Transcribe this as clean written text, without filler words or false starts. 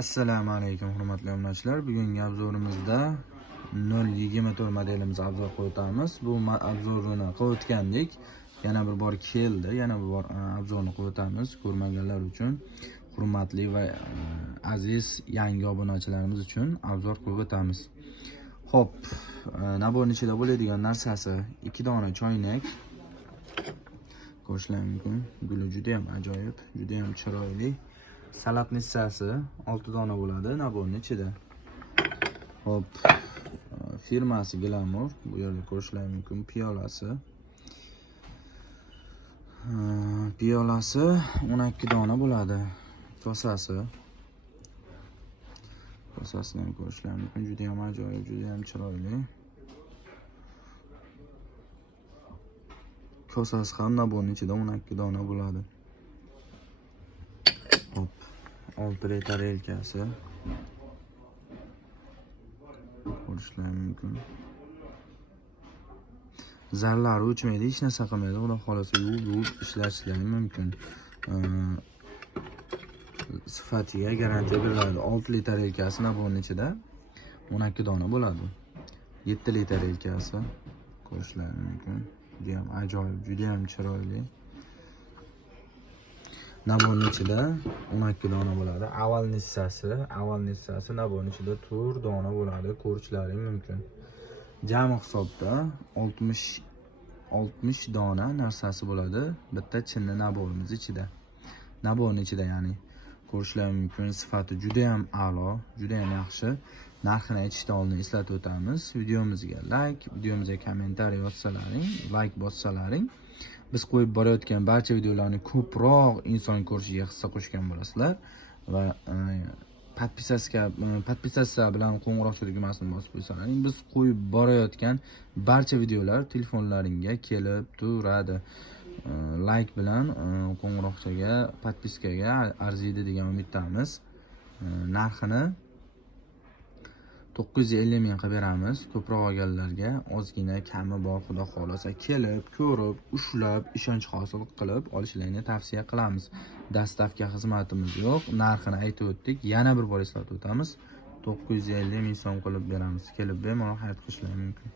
Assalomu alaykum hurmatli obunachilar. Bugungi obzorimizda 024 modelimizni obzor qilib bu obzorini qilib o'tgandik. Yana bir bor keldi. Yana bir bor obzorni qilib o'tamiz. Ko'rmaganlar uchun, hurmatli va aziz yangi obunachilarimiz uchun obzor qilib o'tamiz. Xo'p, naborning ichida bo'ladigan narsasi 2 dona choynak. Ko'rishlar mumkin. Guli juda ham ajoyib, juda ham chiroyli. Salat nissasi 6 dona bo'ladi naborning ichida. Hop, firmasi Glamour. Bu yerda ko'rishlar mumkin. Piyolasi 12 dona bo'ladi. Kosasini ham ko'rishlar mumkin. Juda ham ajoyib, juda ham chiroyli. Kosasi ham naborning ichida 12 dona bo'ladi. Hop, 6 litr yelkasi. Ko'rishlar mumkin. Zarlari o'chmaydi, hech narsa qilmaydi. Xudo xolasa yuvib ishlashlari mumkin. Sifatiga garantiya beriladi. 6 litr yelkasi naborning ichida 12 dona bo'ladi. 7 litr yelkasi. Ko'rishlar mumkin. Juda ham ajoyib, juda ham chiroyli. Naborning ichida 12 dona bo'ladi. Avval nissasi naborning ichida 4 dona bo'ladi. Ko'rishlaring mumkin. Jami hisobda 60 dona narsasi bo'ladi. Bitta chinni naborimiz ichida. Naborning ichida, ya'ni ko'rishlar mumkin. Sifati juda ham a'lo, juda ham yaxshi. Narxini aytishdan oldin eslatib o'tamiz. Videomizga videomizga kommentariy yotsalaring, bossalaring, biz qo'yib borayotgan barcha videolarni ko'proq inson ko'rishiga hissa qo'shgan bo'lasizlar va podpisatsiya bilan qo'ng'iroqcha tugmasini bosib qo'ysalaring, biz qo'yib borayotgan barcha videolar telefonlaringga kelib turadi. Like bilan qo'ng'iroqchaga, podpiskaga arziydi degan umiddamiz. Narxini 950 ming qilib beramiz. Ko'proq olganlarga ozgina kami bor, xudo xolasa kelib, ko'rib, ushlab, ishonch hosil qilib olishlarini tavsiya qilamiz. Dastavka xizmatimiz yo'q. Narxini aytib o'tdik. Yana bir bor eslatib o'tamiz. 950 ming so'm qilib beramiz. Kelib bemalol xarid qilishlari mumkin.